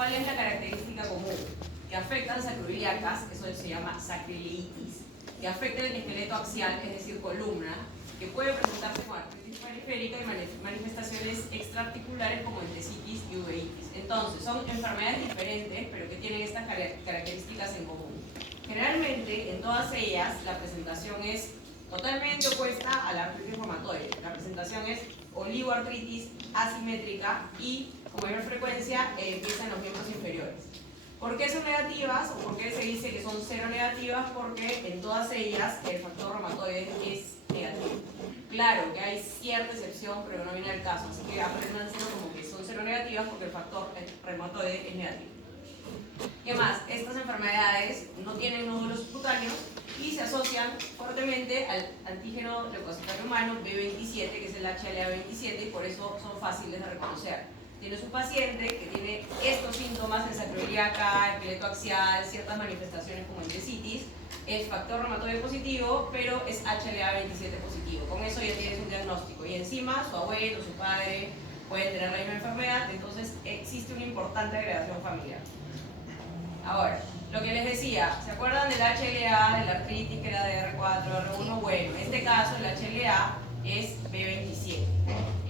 ¿cuál es la característica común? Que afectan sacroiliacas, eso se llama sacroileitis, que afecta el esqueleto axial, es decir, columna, que puede presentarse con artritis periférica y manifestaciones extraarticulares como entesitis y uveitis. Entonces, son enfermedades diferentes, pero que tienen estas características en común. Generalmente, en todas ellas, la presentación es totalmente opuesta a la artritis reumatoide. La presentación es oligoartritis asimétrica y, con mayor frecuencia, empieza en los miembros inferiores. ¿Por qué son negativas o por qué se dice que son cero negativas? Porque en todas ellas el factor reumatoide es negativo. Claro que hay cierta excepción, pero no viene al caso, así que apréndanselo como que son cero negativas porque el factor reumatoide es negativo. ¿Qué más? Estas enfermedades no tienen nódulos cutáneos y se asocian fuertemente al antígeno leucocitario humano B27, que es el HLA27, y por eso son fáciles de reconocer. Tienes un paciente que tiene estos síntomas en sacroiliaca, esqueleto axial, ciertas manifestaciones como entesitis, es factor reumatoide positivo, pero es HLA27 positivo. Con eso ya tienes un diagnóstico. Y encima, su abuelo, su padre pueden tener la misma enfermedad, entonces existe una importante agregación familiar. Ahora, lo que les decía, ¿se acuerdan del HLA, de la artritis que era de R4, R1? Bueno, en este caso el HLA es B27.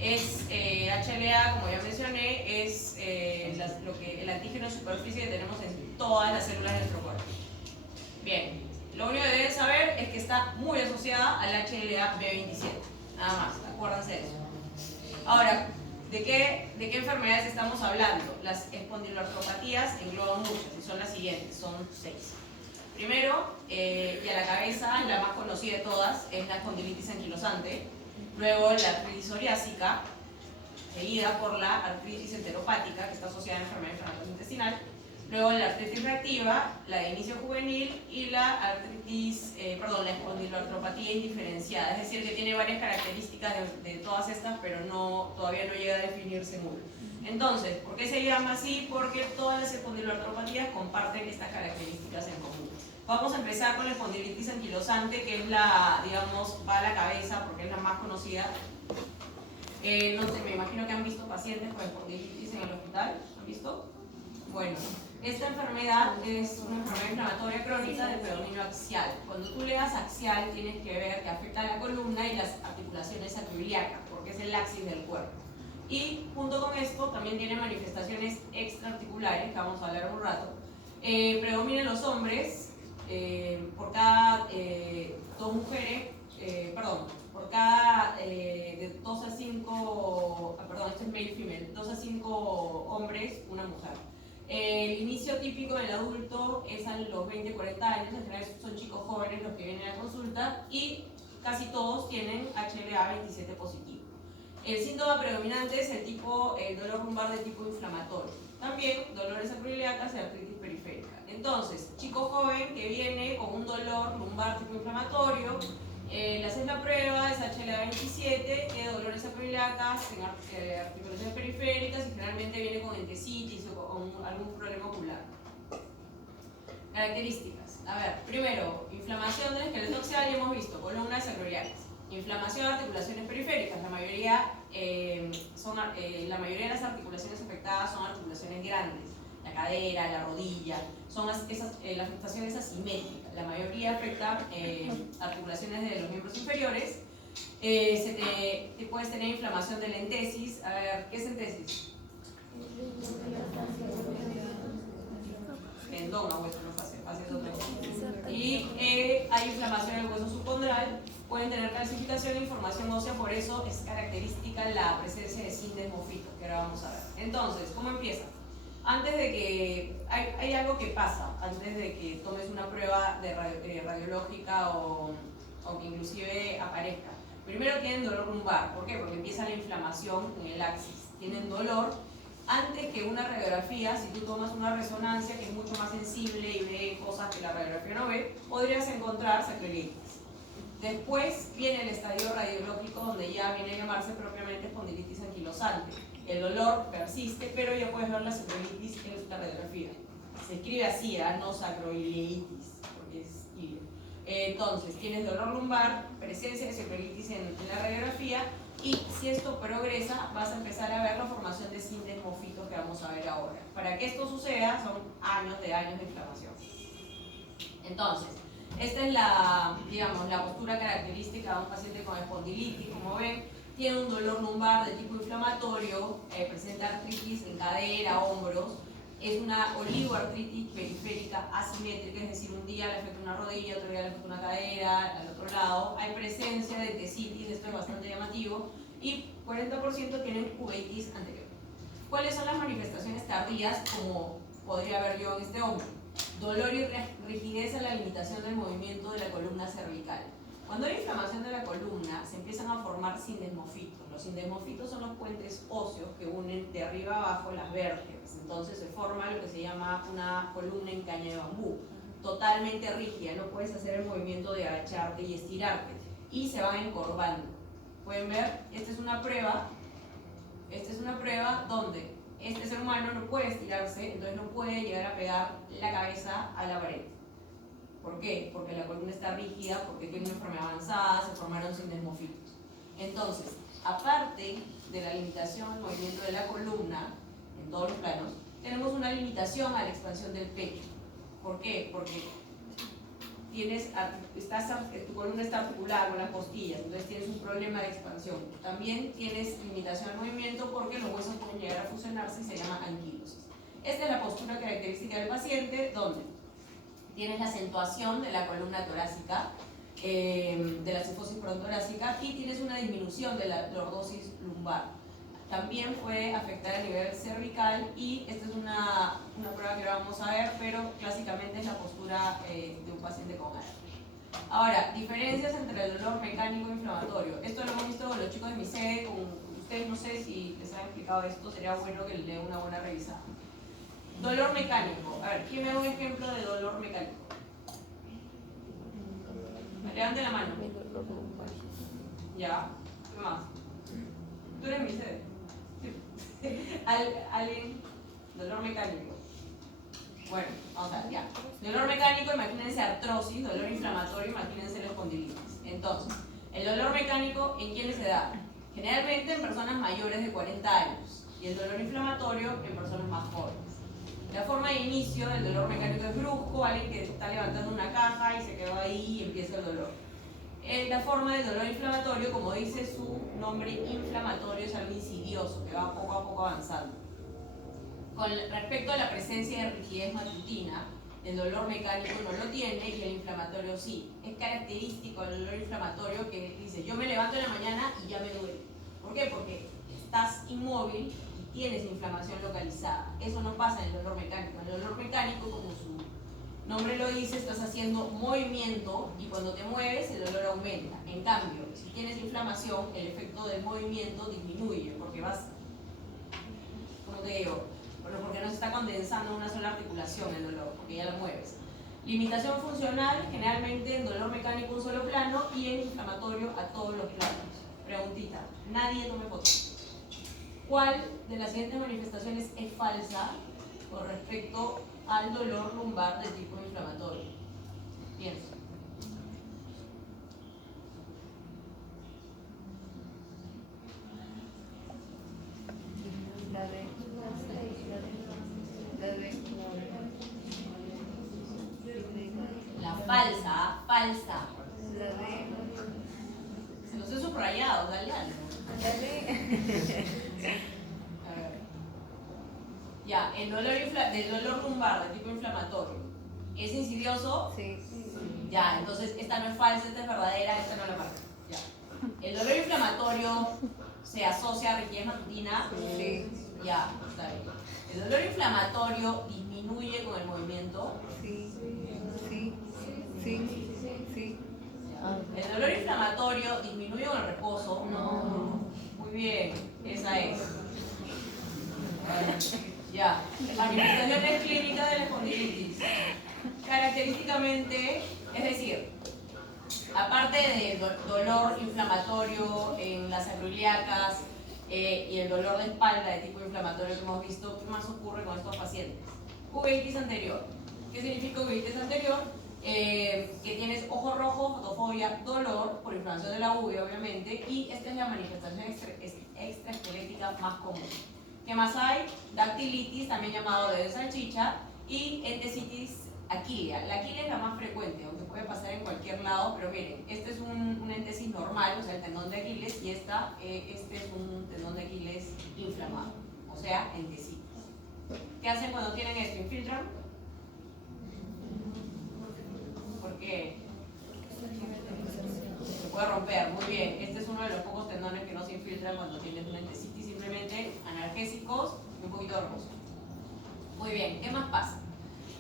Es HLA, como ya mencioné, es el antígeno de superficie que tenemos en todas las células de nuestro cuerpo. Bien, lo único que deben saber es que está muy asociada al HLA B27. Nada más, acuérdense de eso. Ahora, ¿de qué enfermedades estamos hablando? Las espondiloartropatías engloban muchas y son las siguientes, son 6. Primero, y a la cabeza, la más conocida de todas, es la espondilitis anquilosante. Luego, la artritis psoriásica, seguida por la artritis enteropática, que está asociada a enfermedad inflamatoria intestinal. Luego, la artritis reactiva, la de inicio juvenil y la la espondiloartropatía indiferenciada. Es decir, que tiene varias características de todas estas, pero todavía no llega a definirse muy. Entonces, ¿por qué se llama así? Porque todas las espondiloartropatías comparten estas características en común. Vamos a empezar con la espondilitis anquilosante, que es la, digamos, va a la cabeza porque es la más conocida. No sé, me imagino que han visto pacientes con espondilitis en el hospital. ¿Han visto? Bueno, esta enfermedad es una enfermedad inflamatoria crónica del predominio axial. Cuando tú leas axial, tienes que ver que afecta a la columna y las articulaciones sacroiliacas, porque es el axis del cuerpo. Y junto con esto también tiene manifestaciones extraarticulares, que vamos a hablar en un rato. Predominan los hombres, por cada dos mujeres, por cada de 2 a 5, este es male female, 2 a 5 hombres, una mujer. El inicio típico del adulto es a los 20-40 años, en general son chicos jóvenes los que vienen a la consulta y casi todos tienen HLA27 positivo. El síntoma predominante es el dolor lumbar de tipo inflamatorio. También dolores sacroiliacas y artritis periférica. Entonces, chico joven que viene con un dolor lumbar tipo inflamatorio, le haces la prueba, es HLA27, tiene dolores sacroiliacas, articulaciones periféricas y generalmente viene con entesitis o con algún problema ocular. Características. A ver, primero, inflamación del esqueleto axial, ya hemos visto, columnas sacroiliacas. Inflamación de articulaciones periféricas. La mayoría de las articulaciones afectadas son articulaciones grandes. La cadera, la rodilla, la afectación es asimétrica. La mayoría afecta articulaciones de los miembros inferiores. Te puedes tener inflamación del entesis. A ver, ¿qué es entesis? Tendón, hueso, no fácil, es otra cosa. Y hay inflamación del hueso subcondral. Pueden tener calcificación e información ósea, por eso es característica la presencia de sindesmofito, que ahora vamos a ver. Entonces, ¿cómo empieza? Antes de que, hay algo que pasa, antes de que tomes una prueba radiológica o que inclusive aparezca. Primero tienen dolor lumbar, ¿por qué? Porque empieza la inflamación en el axis. Tienen dolor. Antes que una radiografía, si tú tomas una resonancia que es mucho más sensible y ve cosas que la radiografía no ve, podrías encontrar sacroilitis. Después viene el estadio radiológico donde ya viene a llamarse propiamente espondilitis anquilosante. El dolor persiste, pero ya puedes ver la sacroilitis en la radiografía. Se escribe así, no sacroileitis, porque es ilio. Entonces, tienes dolor lumbar, presencia de sacroilitis en la radiografía Y si esto progresa, vas a empezar a ver la formación de sindesmofitos que vamos a ver ahora. Para que esto suceda, son años de inflamación. Entonces, esta es la, digamos, la postura característica de un paciente con espondilitis. Como ven, tiene un dolor lumbar de tipo inflamatorio, presenta artritis en cadera, hombros. Es una oligoartritis periférica asimétrica, es decir, un día le afecta una rodilla, otro día le afecta una cadera, al otro lado. Hay presencia de tesitis, esto es bastante llamativo, y 40% tienen uveitis anterior. ¿Cuáles son las manifestaciones tardías, como podría haber yo en este hombre? Dolor y rigidez en la limitación del movimiento de la columna cervical. Cuando hay inflamación de la columna, se empiezan a formar sindesmofitos. Los sindesmofitos son los puentes óseos que unen de arriba a abajo las vértebras. Entonces se forma lo que se llama una columna en caña de bambú, totalmente rígida, no puedes hacer el movimiento de agacharte y estirarte, y se van encorvando. Pueden ver, esta es una prueba donde este ser humano no puede estirarse, entonces no puede llegar a pegar la cabeza a la pared. ¿Por qué? Porque la columna está rígida, porque tiene una enfermedad avanzada, se formaron sindesmofitos. Entonces, aparte de la limitación al movimiento de la columna, en todos los planos, tenemos una limitación a la expansión del pecho. ¿Por qué? Porque tu columna está articulada con las costillas, entonces tienes un problema de expansión. También tienes limitación al movimiento porque los huesos pueden llegar a fusionarse y se llama anquilosis. Esta es la postura característica del paciente, donde tienes la acentuación de la columna torácica, de la cifosis protorácica, y tienes una disminución de la lordosis lumbar. También puede afectar a nivel cervical, y esta es una prueba que vamos a ver, pero clásicamente es la postura de un paciente con asma. Ahora, diferencias entre el dolor mecánico e inflamatorio. Esto lo hemos visto con los chicos de mi sede, con ustedes no sé si les han explicado esto, sería bueno que les dé una buena revisada. Dolor mecánico. A ver, ¿quién me da un ejemplo de dolor mecánico? Levante la mano. Ya, ¿qué más? Tú eres mi sede. ¿Alguien? Dolor mecánico. Bueno, vamos a ver, ya. Dolor mecánico, imagínense artrosis. Dolor inflamatorio, imagínense la espondilitis. Entonces, el dolor mecánico, ¿en quiénes se da? Generalmente en personas mayores de 40 años. Y el dolor inflamatorio en personas más jóvenes. La forma de inicio del dolor mecánico es brusco, alguien que está levantando una caja y se quedó ahí y empieza el dolor. La forma del dolor inflamatorio, como dice su nombre, inflamatorio, es algo insidioso, que va poco a poco avanzando. Con respecto a la presencia de rigidez matutina, el dolor mecánico no lo tiene y el inflamatorio sí. Es característico el dolor inflamatorio que dice, yo me levanto en la mañana y ya me duele. ¿Por qué? Porque estás inmóvil y tienes inflamación localizada. Eso no pasa en el dolor mecánico. En el dolor mecánico, como su nombre lo dice, estás haciendo movimiento y cuando te mueves el dolor aumenta. En cambio, si tienes inflamación, el efecto del movimiento disminuye porque vas, ¿cómo te digo? Bueno, porque no se está condensando en una sola articulación el dolor, porque ya lo mueves. Limitación funcional, generalmente en dolor mecánico un solo plano y en inflamatorio a todos los planos. Preguntita, nadie tome fotos. ¿Cuál de las siguientes manifestaciones es falsa con respecto al dolor lumbar de tipo inflamatorio? Piensa. La falsa. Se los he subrayado, dale algo. A ver. Ya, el dolor lumbar de tipo inflamatorio. ¿Es insidioso? Sí. Ya, entonces esta no es falsa, esta es verdadera, esta no la marca. Ya. ¿El dolor inflamatorio se asocia a rigidez matutina? Sí. Ya, está bien. ¿El dolor inflamatorio disminuye con el movimiento? Sí. ¿El dolor inflamatorio disminuye con el reposo? No. Muy bien, esa es. Ya, manifestaciones clínicas de la espondilitis. Característicamente, es decir, aparte de dolor inflamatorio en las acroiliacas y el dolor de espalda de tipo inflamatorio que hemos visto, ¿qué más ocurre con estos pacientes? Uveitis anterior. ¿Qué significa uveitis anterior? que tienes ojo rojo, fotofobia, dolor por inflamación de la uvea, obviamente, y esta es la manifestación extraesquelética más común. ¿Qué más hay? Dactilitis, también llamado dedo de salchicha, y entesitis aquilea. La aquilea es la más frecuente, aunque puede pasar en cualquier lado, pero miren, este es un entesis normal, o sea, el tendón de Aquiles, y este es un tendón de Aquiles inflamado, o sea, entesitis. ¿Qué hacen cuando tienen esto? ¿Infiltran? ¿Por qué? Se puede romper, muy bien. Este es uno de los pocos tendones que no se infiltran cuando tienes una entesitis, simplemente analgésicos y un poquito de reposo. Muy bien, ¿qué más pasa?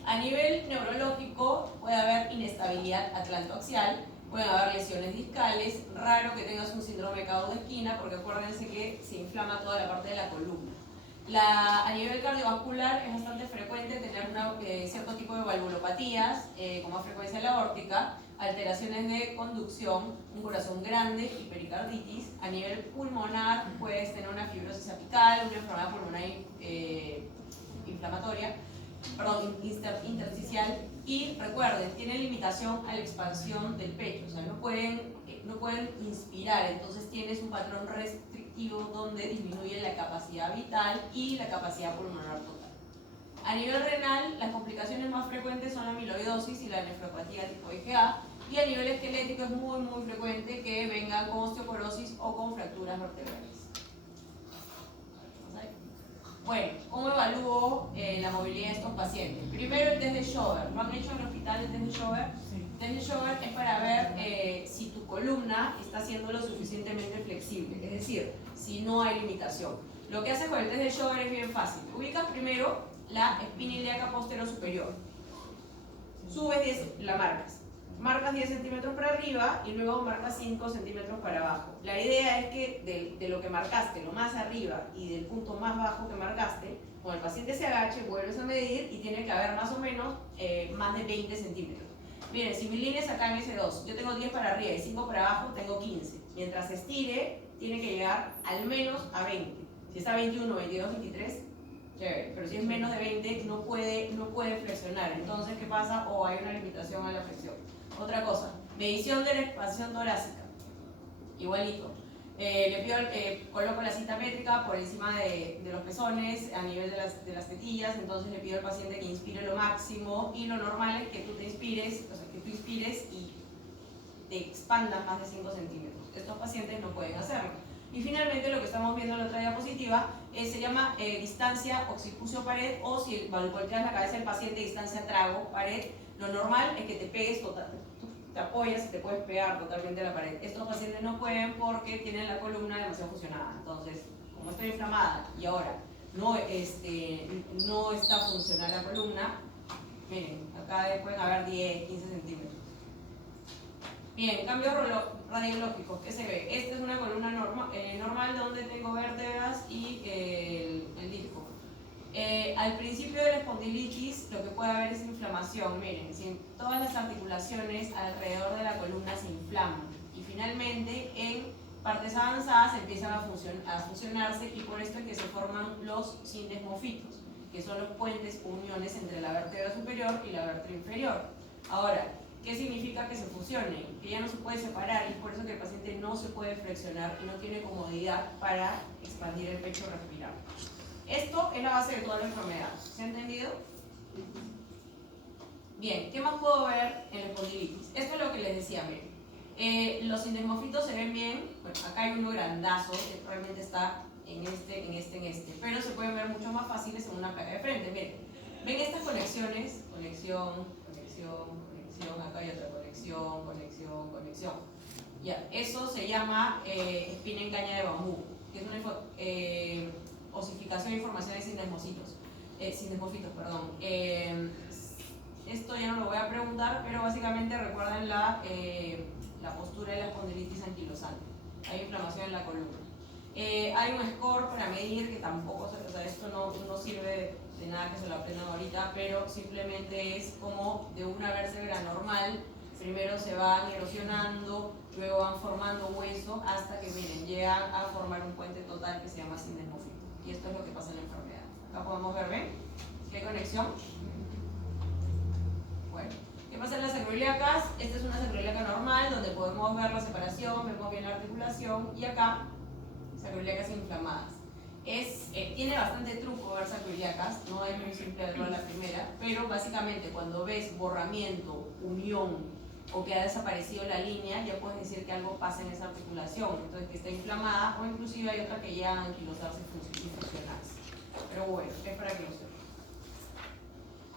A nivel neurológico puede haber inestabilidad atlantoaxial, pueden haber lesiones discales, raro que tengas un síndrome de cabo de esquina, porque acuérdense que se inflama toda la parte de la columna. A nivel cardiovascular es bastante frecuente tener cierto tipo de valvulopatías, con más frecuencia la aórtica, alteraciones de conducción, un corazón grande y pericarditis. A nivel pulmonar puedes tener una fibrosis apical, una enfermedad pulmonar inflamatoria, intersticial, y recuerden, tienen limitación a la expansión del pecho, o sea, no pueden inspirar, entonces tienes un patrón restrictivo donde disminuye la capacidad vital y la capacidad pulmonar total. A nivel renal, las complicaciones más frecuentes son la amiloidosis y la nefropatía tipo IgA, y a nivel esquelético es muy frecuente que vengan con osteoporosis o con fracturas vertebrales. Bueno, ¿cómo evalúo la movilidad de estos pacientes? Primero el test de Schober. ¿Lo han hecho en el hospital el test de Schober? Sí. El test de Schober es para ver si tu columna está siendo lo suficientemente flexible, es decir, si no hay limitación. Lo que haces con el test de Schober es bien fácil. Ubicas primero la espina ilíaca postero superior. Subes 10, la marcas 10 centímetros para arriba y luego marcas 5 centímetros para abajo. La idea es que de lo que marcaste, lo más arriba y del punto más bajo que marcaste, cuando el paciente se agache, vuelves a medir y tiene que haber más o menos más de 20 centímetros. Miren, si mi línea es acá en S2, yo tengo 10 para arriba y 5 para abajo, tengo 15. Mientras estire, tiene que llegar al menos a 20. Si está 21, 22, 23, chévere. Pero si es menos de 20, no puede flexionar. Entonces, ¿qué pasa? Hay una limitación a la flexión. Otra cosa, medición de la expansión torácica. Igualito. Coloco la cinta métrica por encima de los pezones, a nivel de las tetillas, entonces le pido al paciente que inspire lo máximo, y lo normal es que tú inspires y te expandas más de 5 centímetros. Estos pacientes no pueden hacerlo. Y finalmente lo que estamos viendo en la otra diapositiva se llama distancia occipucio-pared, o si volteas la cabeza del paciente, distancia trago-pared. Lo normal es que te pegues te apoyas y te puedes pegar totalmente a la pared. Estos pacientes no pueden porque tienen la columna demasiado fusionada. Entonces, como estoy inflamada y ahora no está funcional la columna, miren, acá pueden haber 10, 15 centímetros. Bien, cambios radiológicos, ¿qué se ve? Esta es una columna normal donde tengo vértebras y el disco. Al principio de la espondilitis lo que puede haber es inflamación. Miren, si todas las articulaciones alrededor de la columna se inflaman y finalmente en partes avanzadas empiezan a fusionarse, y por esto es que se forman los sindesmofitos, que son los puentes o uniones entre la vértebra superior y la vértebra inferior. Ahora, ¿qué significa que se fusionen? Que ya no se puede separar, y es por eso que el paciente no se puede flexionar y no tiene comodidad para expandir el pecho o respirar. Esto es la base de toda la enfermedad. ¿Se ha entendido? Bien, ¿qué más puedo ver en la espondilitis? Esto es lo que les decía, miren. Los sindesmofitos se ven bien. Bueno, acá hay uno grandazo que realmente está en este. Pero se pueden ver mucho más fáciles en una placa de frente. Miren, ven estas conexiones. Conexión. Acá hay otra conexión. Ya, eso se llama espina en caña de bambú, que es una osificación y formación de sindesmofitos. Esto ya no lo voy a preguntar, pero básicamente recuerden la postura de la espondilitis anquilosante. Hay inflamación en la columna. Hay un score para medir que tampoco, esto no sirve de nada que se lo aprendan ahorita, pero simplemente es como de una vértebra normal. Primero se van erosionando, luego van formando hueso hasta que, miren, llegan a formar un puente total que se llama sindesmofito. Y esto es lo que pasa en la enfermedad. Acá podemos ver, ¿ven? ¿Qué conexión? Bueno, ¿qué pasa en las enfermedades? sacroiliacas, esta es una sacroiliaca normal donde podemos ver la separación, vemos bien la articulación, y acá sacroiliacas inflamadas. Tiene bastante truco ver sacroiliacas, no es muy simple verlo a la primera, pero básicamente cuando ves borramiento, unión o que ha desaparecido la línea, ya puedes decir que algo pasa en esa articulación, entonces que está inflamada, o inclusive hay otras que ya han anquilosarse y funcionarse. Pero bueno, es para que lo sepan.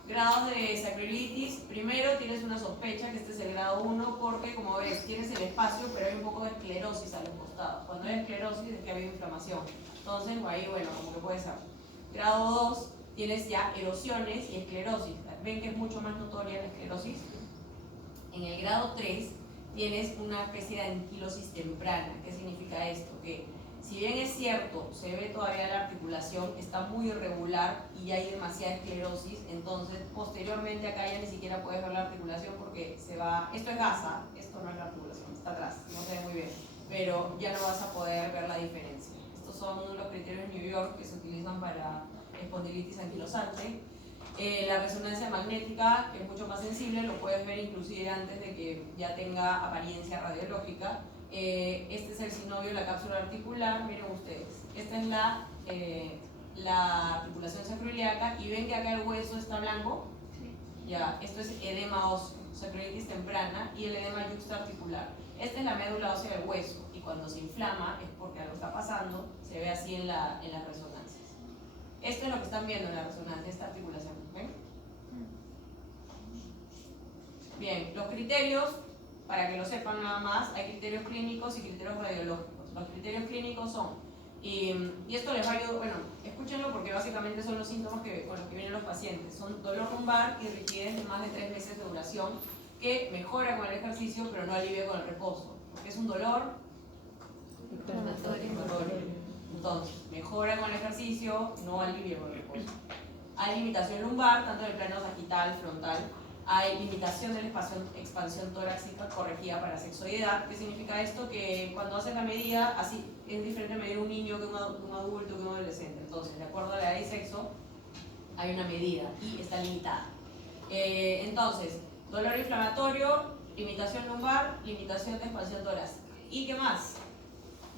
Grados de sacroiliitis. Primero tienes una sospecha que este es el grado 1 porque, como ves, tienes el espacio pero hay un poco de esclerosis a los costados. Cuando hay esclerosis es que ha habido inflamación. Entonces, ahí, bueno, como que puede ser. Grado 2, tienes ya erosiones y esclerosis. ¿Ven que es mucho más notoria la esclerosis? En el grado 3 tienes una especie de anquilosis temprana. ¿Qué significa esto? Que si bien es cierto, se ve todavía la articulación, está muy irregular y hay demasiada esclerosis, entonces posteriormente acá ya ni siquiera puedes ver la articulación porque se va, esto es gasa, esto no es la articulación, está atrás, no se ve muy bien, pero ya no vas a poder ver la diferencia. Estos son los criterios de New York que se utilizan para espondilitis anquilosante. La resonancia magnética, que es mucho más sensible, lo puedes ver inclusive antes de que ya tenga apariencia radiológica. Este es el sinovio de la cápsula articular, miren ustedes, esta es la articulación sacroiliaca y ven que acá el hueso está blanco. Ya, esto es edema óseo, sacroilitis temprana, y el edema yuxtaarticular. Esta es la médula ósea del hueso y cuando se inflama es porque algo está pasando, se ve así en las resonancias. Esto es lo que están viendo en la resonancia, esta articulación. ¿Ven? Bien, los criterios, para que lo sepan nada más, hay criterios clínicos y criterios radiológicos. Los criterios clínicos son, y esto les va a ayudar, bueno, escúchenlo porque básicamente son los síntomas con los que vienen los pacientes. Son dolor lumbar y rigidez de más de 3 meses de duración, que mejora con el ejercicio pero no alivia con el reposo. Porque es un dolor inflamatorio. Entonces, mejora con el ejercicio, no alivia con el reposo. Hay limitación lumbar, tanto en el plano sagital, frontal. Hay limitación de la expansión torácica corregida para sexoidad. ¿Qué significa esto? Que cuando haces la medida, así es diferente medir un niño que un adulto, que un adolescente. Entonces, de acuerdo a la edad y sexo, hay una medida y está limitada. Entonces, dolor inflamatorio, limitación lumbar, limitación de expansión torácica. ¿Y qué más?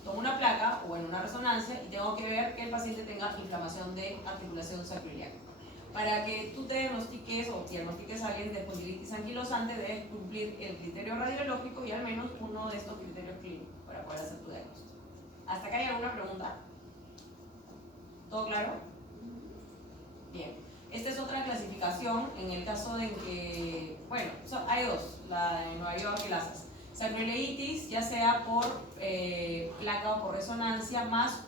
Tomo una placa o en una resonancia y tengo que ver que el paciente tenga inflamación de articulación sacroiliaca. Para que tú te diagnostiques o diagnostiques a alguien de espondilitis anquilosante, debes cumplir el criterio radiológico y al menos uno de estos criterios clínicos para poder hacer tu diagnóstico. ¿Hasta acá hay alguna pregunta? ¿Todo claro? Bien. Esta es otra clasificación en el caso de que, bueno, hay dos, la de Nueva York y las sacroileitis, ya sea por placa o por resonancia, más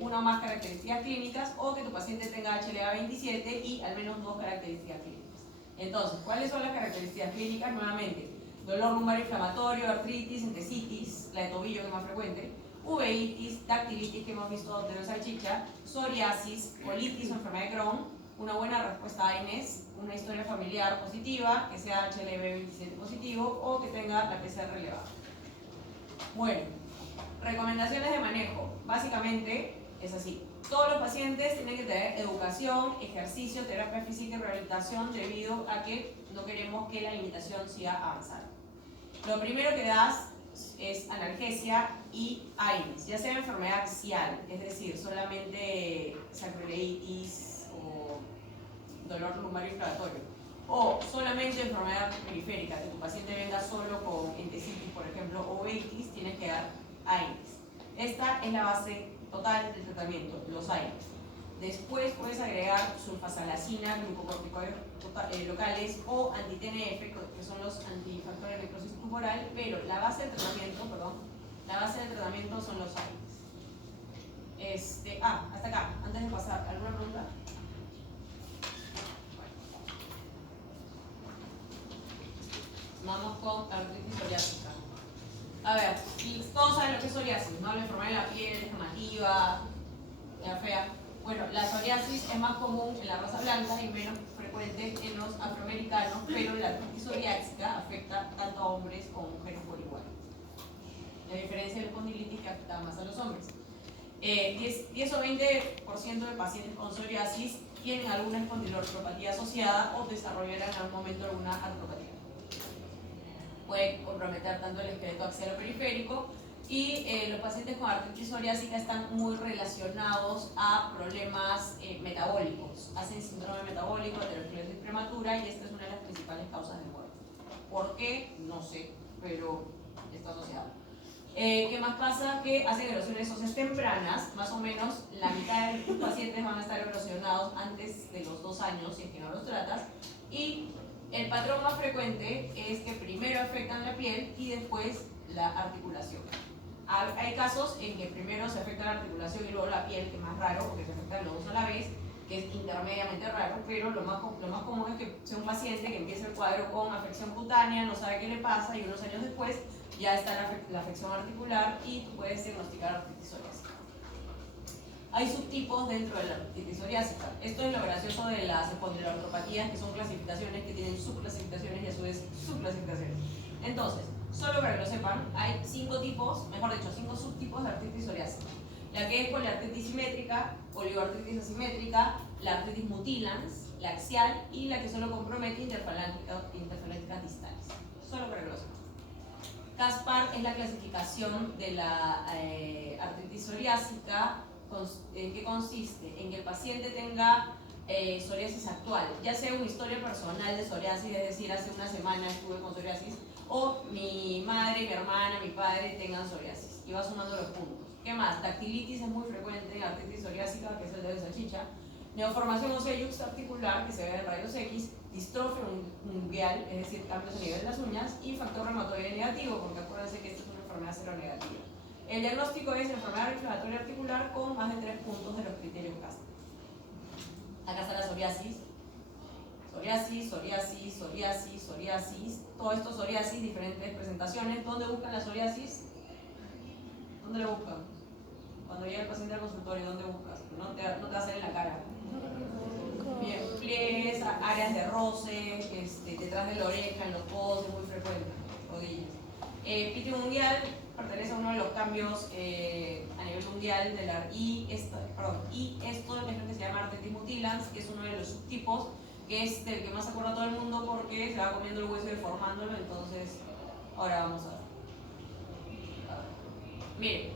una o más características clínicas, o que tu paciente tenga HLA-27 y al menos 2 características clínicas. Entonces, ¿cuáles son las características clínicas? Nuevamente, dolor lumbar inflamatorio, artritis, entesitis, la de tobillo que es más frecuente, uveitis, dactilitis que hemos visto de salchicha, psoriasis, colitis o enfermedad de Crohn, una buena respuesta a ANES, una historia familiar positiva, que sea HLA-27 positivo o que tenga la PCR elevada. Bueno, recomendaciones de manejo. Básicamente es así. Todos los pacientes tienen que tener educación, ejercicio, terapia física y rehabilitación debido a que no queremos que la limitación siga avanzando. Lo primero que das es analgesia y AINES, ya sea enfermedad axial, es decir, solamente sacroileitis o dolor lumbar inflamatorio, o solamente enfermedad periférica, que tu paciente venga solo con entesitis, por ejemplo, o uveitis, tienes que dar AINES. Esta es la base total del tratamiento, los AINES. Después puedes agregar sulfasalacina, glucocorticoides locales o anti-TNF, que son los antifactores de necrosis tumoral, pero la base del tratamiento, son los AINES. Hasta acá, antes de pasar, ¿alguna pregunta? Vamos con artritis psoriásica. A ver, todos saben lo que es psoriasis, ¿no? La enfermedad de la piel, descamativa, fea. Bueno, la psoriasis es más común en la raza blanca y menos frecuente en los afroamericanos, pero la artritis psoriásica afecta tanto a hombres como a mujeres por igual. La diferencia de la espondilitis que afecta más a los hombres. 10 o 20% de pacientes con psoriasis tienen alguna espondilopatía asociada o desarrollarán en algún momento alguna artropatía. puede comprometer tanto el esqueleto axial o periférico. Y los pacientes con artritis psoriásica están muy relacionados a problemas metabólicos. Hacen síndrome metabólico, aterosclerosis prematura, y esta es una de las principales causas de muerte. ¿Por qué? No sé, pero está asociado. ¿Qué más pasa? Que hacen erosiones óseas tempranas, más o menos la mitad de los pacientes van a estar erosionados antes de los 2 años, si es que no los tratas, y el patrón más frecuente es que primero afectan la piel y después la articulación. Hay casos en que primero se afecta la articulación y luego la piel, que es más raro, porque se afectan los dos a la vez, que es intermediamente raro, pero lo más común es que sea un paciente que empieza el cuadro con afección cutánea, no sabe qué le pasa, y unos años después ya está la afección articular y tú puedes diagnosticar artritis psoriásica. Hay subtipos dentro de la artritis psoriásica. Esto es lo gracioso de las espondiloartropatías, que son clasificaciones que tienen subclasificaciones y a su vez subclasificaciones. Entonces, solo para que lo sepan, hay 5 tipos, mejor dicho, 5 subtipos de artritis psoriásica. La que es poliartritis simétrica, oligoartritis asimétrica, la artritis mutilans, la axial y la que solo compromete interfalángicas distales. Solo para que lo sepan. Caspar es la clasificación de la artritis psoriásica. ¿En qué consiste? En que el paciente tenga psoriasis actual, ya sea una historia personal de psoriasis, es decir, hace una semana estuve con psoriasis, o mi madre, mi hermana, mi padre tengan psoriasis, y va sumando los puntos. ¿Qué más? Dactilitis es muy frecuente en artritis psoriásica, que es el dedo de salchicha. Neoformación ósea yuxtaarticular, que se ve en rayos X. Distrofia ungueal, es decir, cambios a nivel de las uñas. Y factor reumatoide negativo, porque acuérdense que esta es una enfermedad seronegativa. El diagnóstico es enfermedad inflamatoria articular con más de 3 puntos de los criterios CAST. Acá está la psoriasis. Psoriasis, psoriasis, psoriasis, psoriasis. Todo esto psoriasis, diferentes presentaciones. ¿Dónde buscan la psoriasis? ¿Dónde la buscan? Cuando llega el paciente al consultorio, ¿dónde buscas? No te va a hacer en la cara. Bien, pliegues, áreas de roce, detrás de la oreja, en los codos, es muy frecuente, rodillas. Pitio ungueal pertenece a uno de los cambios a nivel mundial de la esto es lo que se llama artritis mutilans, que es uno de los subtipos, que es del que más se acuerda todo el mundo porque se va comiendo el hueso y deformándolo. Entonces, ahora vamos a ver. Miren,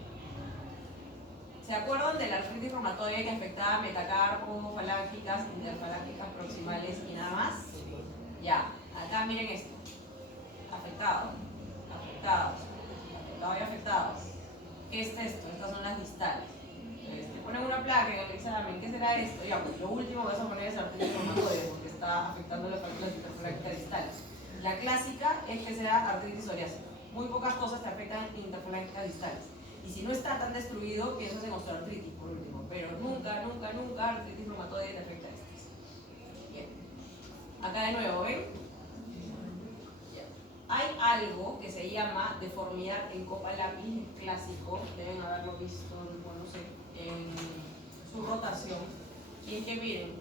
¿se acuerdan de la artritis reumatoide que afectaba metacarpo, falángicas, interfalángicas proximales y nada más? Ya, acá miren esto. Afectados, afectados, afectados y afectados. ¿Qué es esto? Estas son las distales. Entonces, te ponen una placa en el examen, ¿qué será esto? Ya, pues lo último que vas a poner es artritis reumatoide, porque está afectando las interfalángicas distales. La clásica es que será artritis psoriásica. Muy pocas cosas te afectan interfalángicas distales. Y si no está tan destruido, piensas en osteoartritis por último, pero nunca, nunca, nunca artritis reumatoide te afecta a estas. Bien. Acá de nuevo, ¿ven? Bien. Hay algo que se llama deformidad en copa lápiz clásico, deben haberlo visto, bueno, no sé, en su rotación. Y es que miren,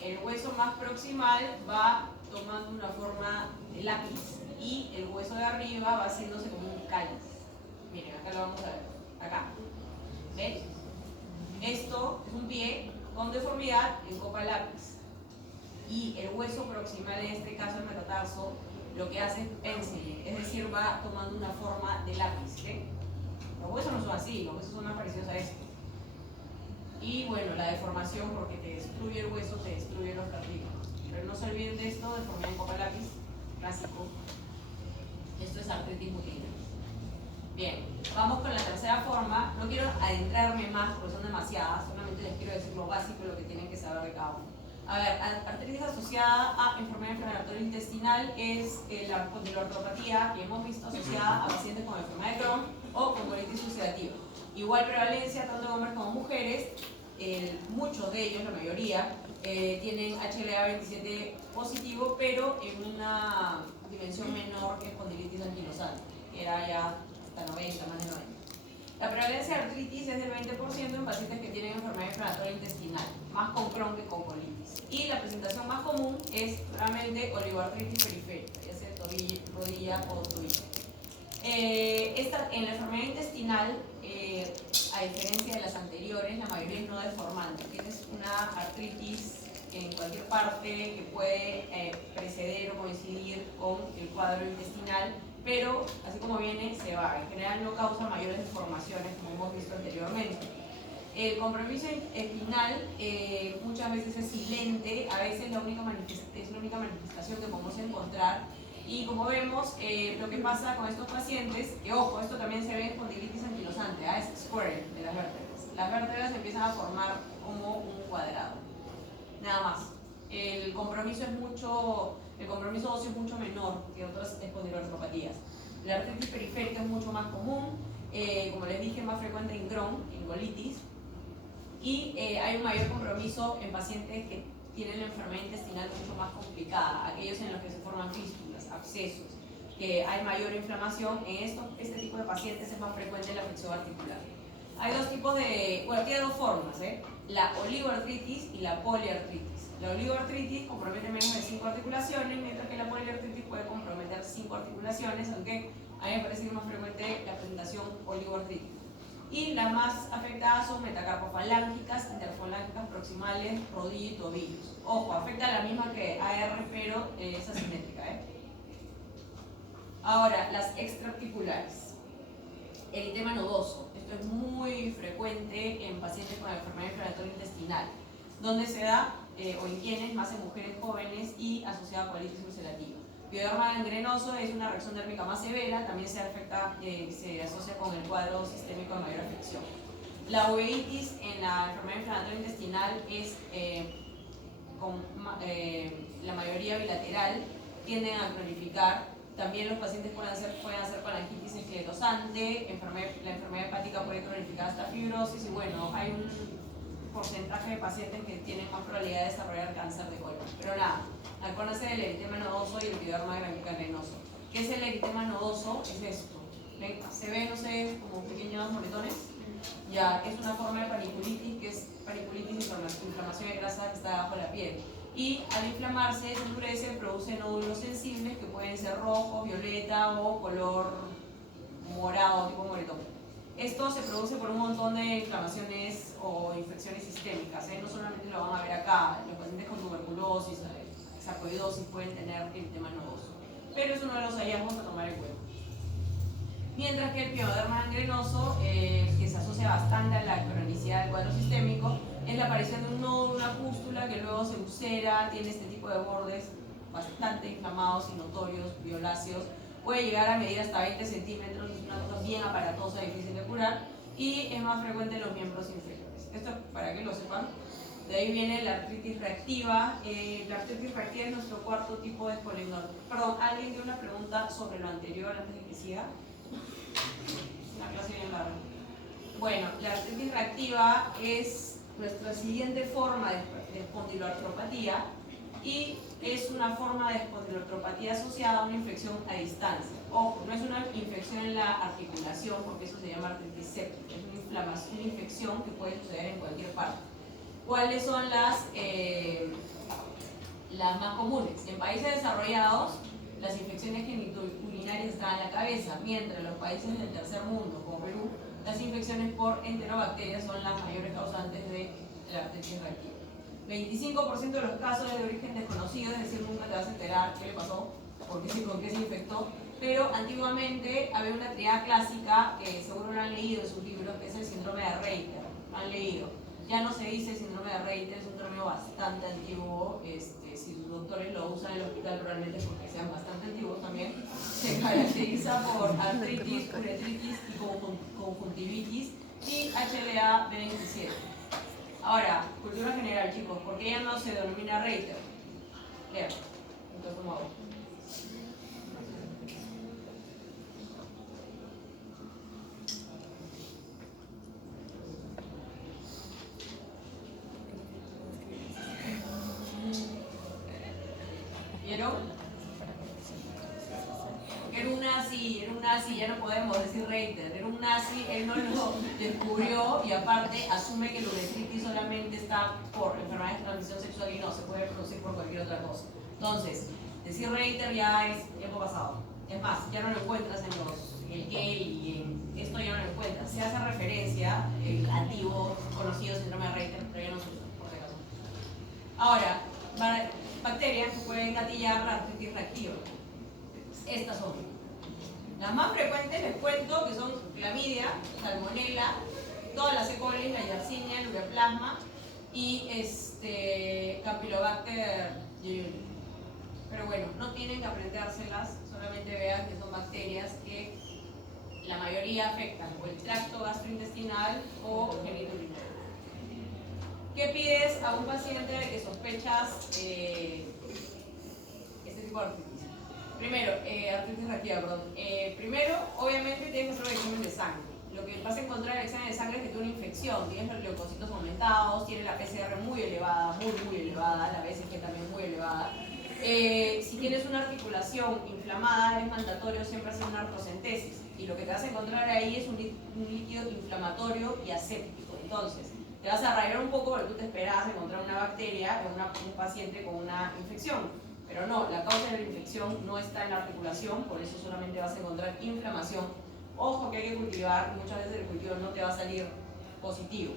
el hueso más proximal va tomando una forma de lápiz y el hueso de arriba va haciéndose como un cáliz. Miren, acá lo vamos a ver. Acá. ¿Ven? Esto es un pie con deformidad en copa lápiz. Y el hueso proximal, en este caso el metatarso, lo que hace es pencil, es decir, va tomando una forma de lápiz. ¿Ven? Los huesos no son así, los huesos son más parecidos a esto. Y bueno, la deformación, porque te destruye el hueso, te destruye los cartílagos. Pero no se olviden de esto, deformidad en copa lápiz, clásico. Esto es artritis mutilans. Bien, vamos con la tercera forma. No quiero adentrarme más porque son demasiadas, solamente les quiero decir lo básico, lo que tienen que saber de cada uno. A ver, artritis asociada a enfermedad inflamatoria intestinal es la espondiloartropatía que hemos visto asociada a pacientes con enfermedad de Crohn o con colitis ulcerativa. Igual prevalencia tanto en hombres como mujeres, muchos de ellos, la mayoría, tienen HLA-27 positivo, pero en una dimensión menor que espondilitis anquilosal, que era ya hasta 90, más de 90. La prevalencia de artritis es del 20% en pacientes que tienen enfermedad inflamatoria intestinal, más con Crohn que con colitis. Y la presentación más común es realmente oligoartritis periférica, ya sea rodilla o tobillo. En la enfermedad intestinal, a diferencia de las anteriores, la mayoría es no deformante. Tienes una artritis en cualquier parte que puede preceder o coincidir con el cuadro intestinal, pero así como viene, se va. En general no causa mayores deformaciones, como hemos visto anteriormente. El compromiso espinal muchas veces es silente, a veces es la única manifestación que podemos encontrar. Y como vemos, lo que pasa con estos pacientes, que ojo, esto también se ve en espondilitis anquilosante, es square de las vértebras. Las vértebras empiezan a formar como un cuadrado, nada más. El compromiso óseo es mucho menor que otras espondiloartropatías. La artritis periférica es mucho más común, como les dije, más frecuente en Crohn, en colitis, y hay un mayor compromiso en pacientes que tienen la enfermedad intestinal mucho más complicada, aquellos en los que se forman fístulas, abscesos, que hay mayor inflamación. En este tipo de pacientes es más frecuente la afección articular. Hay dos tipos de, bueno, tiene dos formas, la oligoartritis y la poliartritis. La oligoartritis compromete menos de 5 articulaciones, mientras que la poliartritis puede comprometer 5 articulaciones, aunque a mí me parece que es más frecuente la presentación oligoartrítica. Y las más afectadas son metacarpofalángicas, interfalángicas proximales, rodillas y tobillos. Ojo, afecta a la misma que AR, pero es asimétrica. Ahora, las extraarticulares. Eritema nodoso. Esto es muy frecuente en pacientes con enfermedad inflamatoria intestinal, donde se da, o en quienes, más en mujeres jóvenes y asociada a colitis ulcerativa. Pioderma gangrenoso es una reacción dérmica más severa, también se asocia con el cuadro sistémico de mayor afección. La uveitis en la enfermedad inflamatoria intestinal es la mayoría bilateral, tienden a cronificar. También los pacientes pueden hacer colangitis esclerosante, la enfermedad hepática puede cronificar hasta fibrosis, y bueno, hay un porcentaje de pacientes que tienen más probabilidad de desarrollar cáncer de colon. Pero nada, acuérdense del eritema nodoso y el pioderma gangrenoso. ¿Qué es el eritema nodoso? Es esto. ¿Ven? Se ve, no sé, como pequeños moretones. Ya, es una forma de paniculitis, que es paniculitis, inflamación de grasa que está bajo la piel. Y al inflamarse, se endurece, produce nódulos sensibles que pueden ser rojos, violeta o color morado, tipo moretón. Esto se produce por un montón de inflamaciones o infecciones sistémicas. No solamente lo van a ver acá, los pacientes con tuberculosis, sarcoidosis pueden tener eritema nodoso. Pero es uno de los hallazgos a tomar en cuenta. Mientras que el pioderma gangrenoso, que se asocia bastante a la cronicidad del cuadro sistémico, es la aparición de un nódulo, una pústula que luego se ulcera, tiene este tipo de bordes bastante inflamados y notorios, violáceos. Puede llegar a medir hasta 20 centímetros, es una cosa bien aparatosa, difícil de curar, y es más frecuente en los miembros inferiores. Esto para que lo sepan. De ahí viene la artritis reactiva. La artritis reactiva es nuestro cuarto tipo de espolinorte. Perdón, ¿alguien tiene una pregunta sobre lo anterior antes de que siga? Una clase bien larga. Bueno, la artritis reactiva es nuestra siguiente forma de espondiloartropatía, y es una forma de espondiloartropatía asociada a una infección a distancia. Ojo, no es una infección en la articulación, porque eso se llama artritis séptica, es una infección que puede suceder en cualquier parte. ¿Cuáles son las más comunes? En países desarrollados, las infecciones genitourinarias están en la cabeza, mientras en los países del tercer mundo, como Perú, las infecciones por enterobacterias son las mayores causantes de la artritis reactiva. 25% de los casos de origen desconocido, es decir, nunca te vas a enterar qué le pasó, con qué se infectó, pero antiguamente había una triada clásica que seguro lo han leído en sus libros, que es el síndrome de Reiter. Han leído. Ya no se dice síndrome de Reiter, es un término bastante antiguo. Si los doctores lo usan en el hospital, probablemente porque sean bastante antiguos también. Se caracteriza por artritis, uretritis y conjuntivitis y HLA-B27. Ahora, cultura general, chicos, ¿por qué ella no se denomina Reiter? Leer. Entonces, ¿cómo hago? ¿Vieron? Era un nazi, ya no podemos decir Reiter. Era un nazi, él no lo descubrió, y aparte asume que la uretritis solamente está por enfermedades de transmisión sexual y no, se puede producir por cualquier otra cosa. Entonces, decir Reiter ya es tiempo pasado. Es más, ya no lo encuentras en el gay y en esto ya no lo encuentras. Se hace referencia el antiguo conocido síndrome de Reiter, pero ya no se usa, por si acaso. Ahora, bacterias que pueden gatillar la artritis reactiva. Estas son Las más frecuentes les cuento que son clamidia, salmonella, todas las E. coli, la yersinia, el ureaplasma y Campylobacter jejuni. Pero bueno, no tienen que aprendérselas, solamente vean que son bacterias que la mayoría afectan o el tracto gastrointestinal o genitourinario. ¿Qué pides a un paciente de que sospechas este tipo de artritis? Primero, artritis reactiva, perdón. Primero, obviamente tienes que hacer un examen de sangre. Lo que vas a encontrar en el examen de sangre es que tiene una infección, tienes los leucocitos aumentados, tiene la PCR muy elevada, muy elevada, la BCG también muy elevada. Si tienes una articulación inflamada, es mandatorio siempre hacer una artrocentesis. Y lo que te vas a encontrar ahí es un líquido inflamatorio y aséptico. Entonces, te vas a rayar un poco porque tú te esperabas encontrar una bacteria en un paciente con una infección. Pero no, la causa de la infección no está en la articulación, por eso solamente vas a encontrar inflamación. Ojo que hay que cultivar, muchas veces el cultivo no te va a salir positivo.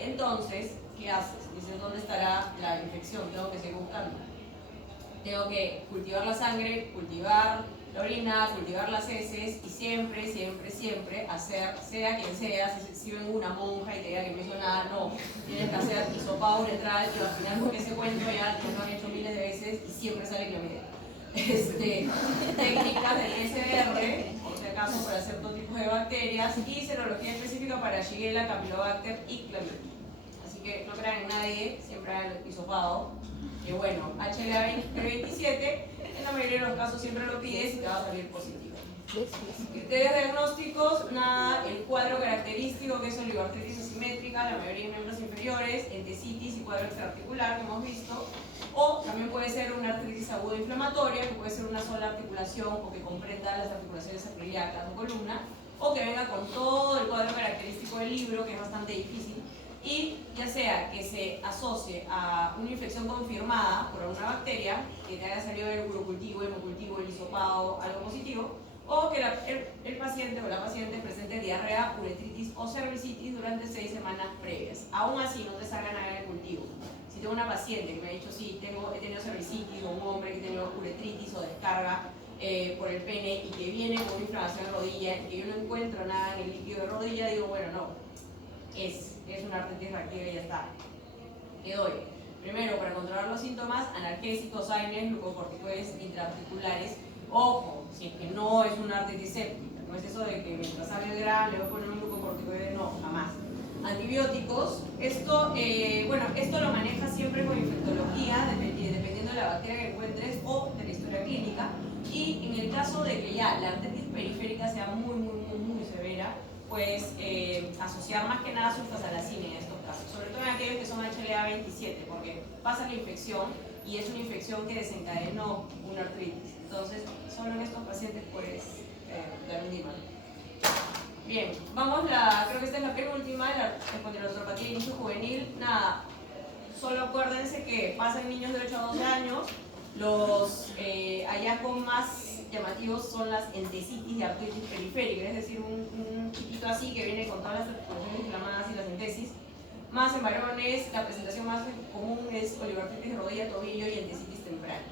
Entonces, ¿qué haces? Dices, ¿dónde estará la infección? Tengo que seguir buscando. Tengo que cultivar la sangre, cultivar la orina, cultivar las heces y siempre hacer, sea quien sea, si ven una monja y te diga que no hizo nada, no. Tienes que hacer hisopado uretral y al final porque ese cuento ya lo han hecho miles de veces y siempre sale clamidia. Técnicas del SBR, por si acaso, para hacer todo tipo de bacterias y serología específica para Shigella, Campylobacter y clamidia. Así que no crean en nadie, siempre hagan el hisopado. Que bueno, HLA-27 en la mayoría de los casos siempre lo pides y te va a salir positivo. Criterios diagnósticos, nada, el cuadro característico que es oligoartritis asimétrica, la mayoría de miembros inferiores, entesitis y cuadro extraarticular que hemos visto, o también puede ser una artritis aguda inflamatoria, que puede ser una sola articulación o que comprenda las articulaciones sacroiliacas o columna, o que venga con todo el cuadro característico del libro, que es bastante difícil. Y ya sea que se asocie a una infección confirmada por alguna bacteria, que te haya salido el urocultivo, el hemocultivo, el hisopado, algo positivo, o que el paciente o la paciente presente diarrea, uretritis o cervicitis durante 6 semanas previas. Aún así, no te salgan a ver el cultivo. Si tengo una paciente que me ha dicho, sí, he tenido cervicitis, o un hombre que ha tenido uretritis o descarga por el pene y que viene con una inflamación de rodilla y que yo no encuentro nada en el líquido de rodilla, digo, bueno, no, es una artritis reactiva y ya está. Le doy, primero, para controlar los síntomas, analgésicos, AINES, glucocorticoides intraarticulares. Ojo, si es que no es una artritis séptica, no es eso de que mientras sale el grano le voy a poner un glucocorticoide, no, jamás. Antibióticos, esto lo maneja siempre con infectología, dependiendo de la bacteria que encuentres o de la historia clínica. Y en el caso de que ya la artritis periférica sea muy severa, pues asociar más que nada sulfasalacina en estos casos, sobre todo en aquellos que son HLA-27, porque pasa la infección y es una infección que desencadenó una artritis. Entonces, solo en estos pacientes puedes dar un DIMAR. Bien, creo que esta es la penúltima, la espondiloartropatía de inicio juvenil. Nada, solo acuérdense que pasa en niños de 8 a 12 años, los hallazgos más llamativos son las entesitis de artritis periférica, es decir, un chiquito así que viene con todas las articulaciones inflamadas y las entesis. Más en varones, la presentación más común es oligoartritis de rodilla, tobillo y entesitis temprana.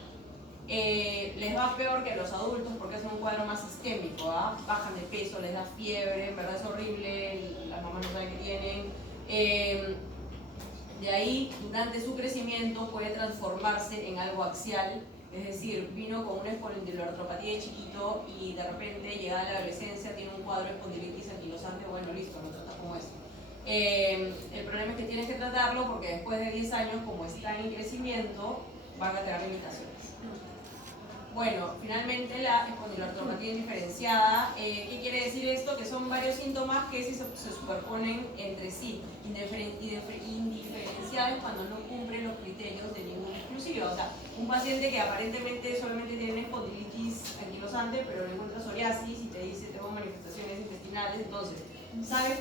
Les va peor que a los adultos porque es un cuadro más sistémico, bajan de peso, les da fiebre, en verdad es horrible, las mamás no saben qué tienen. De ahí, durante su crecimiento puede transformarse en algo axial. Es decir, vino con una espondiloartropatía de chiquito y de repente llega a la adolescencia, tiene un cuadro de espondilitis anquilosante, bueno, listo, lo tratas como es. El problema es que tienes que tratarlo porque después de 10 años, como están en crecimiento, van a tener limitaciones. Bueno, finalmente la espondiloartropatía indiferenciada. ¿Qué quiere decir esto? Que son varios síntomas que se superponen entre sí, indiferenciados cuando no cumplen los criterios de ninguna exclusiva. O sea, un paciente que aparentemente solamente tiene espondilitis anquilosante, pero le encuentra psoriasis y te dice tengo manifestaciones intestinales, entonces sabes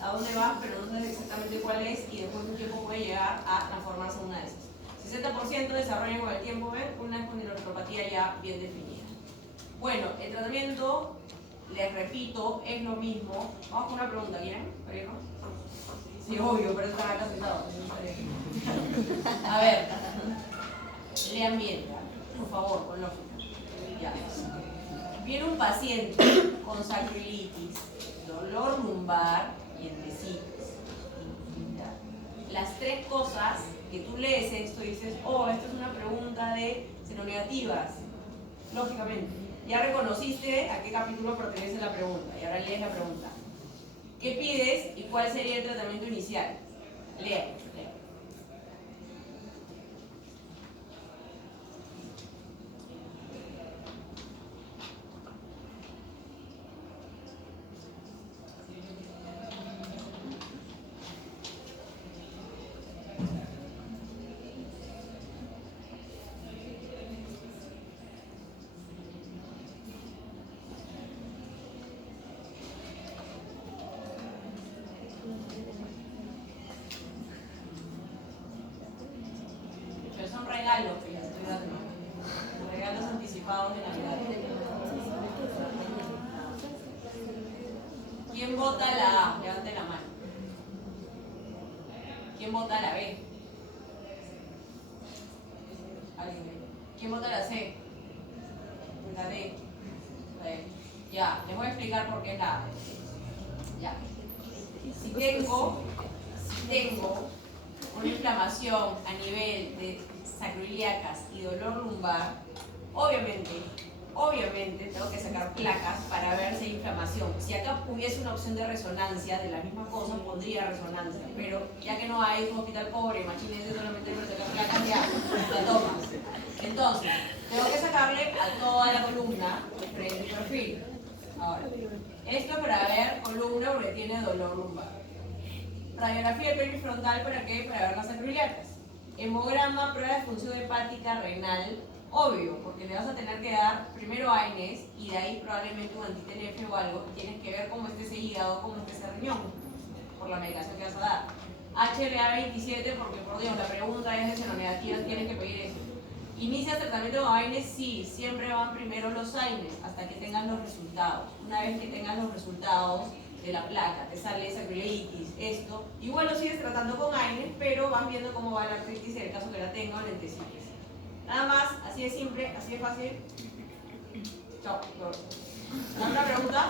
a dónde vas, pero no sabes exactamente cuál es y después de un tiempo puede llegar a transformarse en una de esas. 60% desarrollan con el tiempo una espondiloartropatía ya bien definida. Bueno, el tratamiento, les repito, es lo mismo. Vamos con una pregunta, ¿quieren? Sí, obvio, pero están acá sentados. A ver, lean bien, por favor, con lógica. Ya. Viene un paciente con sacroiliitis, dolor lumbar y endesitis. Las tres cosas que tú lees esto y dices, oh, esto es una pregunta de seronegativas. Lógicamente, ya reconociste a qué capítulo pertenece la pregunta y ahora lees la pregunta. ¿Qué pides y cuál sería el tratamiento inicial? Lea. Son regalos que les estoy dando. Regalos anticipados de Navidad. ¿Quién vota la A? Levante la mano. ¿Quién vota la B? ¿Alguien ve? ¿Quién vota la C? La D. Ya, les voy a explicar por qué es la A. Ya. Si tengo una inflamación a nivel de sacroiliacas y dolor lumbar, obviamente tengo que sacar placas para ver si hay inflamación. Si acá hubiese una opción de resonancia de la misma cosa, pondría resonancia, pero ya que no hay, es un hospital pobre, imagínense solamente para sacar placas, ya la tomas. Entonces, tengo que sacarle a toda la columna frente y perfil. Ahora, esto es para ver columna porque tiene dolor lumbar. Radiografía de pelvis frontal, ¿para qué? Para ver las sacroiliacas. Hemograma, prueba de función hepática renal, obvio, porque le vas a tener que dar primero AINES y de ahí probablemente un anti-TNF o algo. Tienes que ver cómo esté ese hígado, cómo esté ese riñón, por la medicación que vas a dar. HLA-27, porque por Dios, la pregunta es de seronegativas, tienes que pedir eso. ¿Inicias tratamiento con AINES? Sí, siempre van primero los AINES hasta que tengas los resultados. Una vez que tengas los resultados de la placa, te sale sacroiliitis, esto, igual lo sigues tratando con AINES, pero vas viendo cómo va la artritis en el caso que la tenga o la endesitis. Nada más, así de simple, así de fácil. Chao. ¿Alguna pregunta?